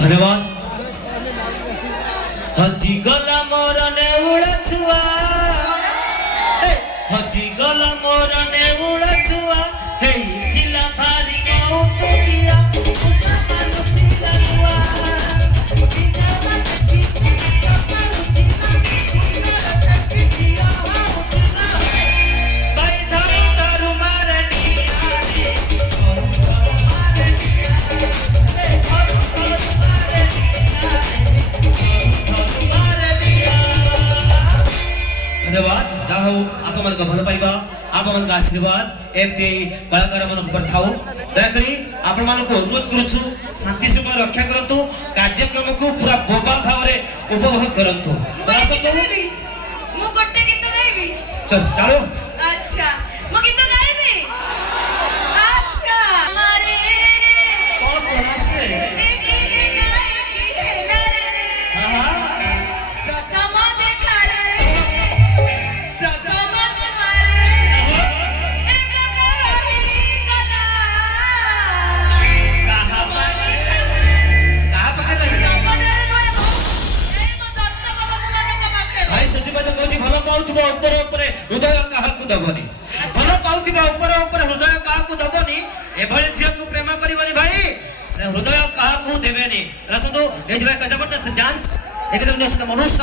धन्यवाद। हजी गला मोर नेउड़ा छुआ, हजी गला मोर नेउड़ा छुआ, हे थिला भारी कौतुकिया उसामानु थिला बुआ बिना मत किसी का मारुतिला सुंदर टकिया उठला भाई धरू धरू मारनिया रे धरू धरू मारनिया रे धरू धरू मारनिया धन्यवाद। जाओ आप मन का भल पाइबा, आप मन का आशीर्वाद एमती कलाकार मन ऊपर थाउ। दयाकरी आपण मान को अनुरोध करूछु शांति सुख रक्षा करंतु, कार्यक्रम को पूरा बोबाल भाव रे उपभोग करंतु। मु गोटे गीत गाइबी। चलो। अच्छा मु गीत गाइबी। अच्छा मारे कौन कोना से एक ही हेला रे। हां प्रथम देखा रे प्रथम छुआरे एक गली गला कहां पकड़ तबडे रोए ए म दर्शक बबुलारे पाखे भाई सती बात कहूची भलो पाउथबो ऊपर ऊपर हृदय काहा को दबनी, भलो पाउथबो ऊपर ऊपर हृदय काहा को दबनी। एभଳି झियो को प्रेम करबनी भाई, से हृदय काहा को देबेनी। रसंतो ए जबे का जबरदस्त डांस एकदम मनुष्य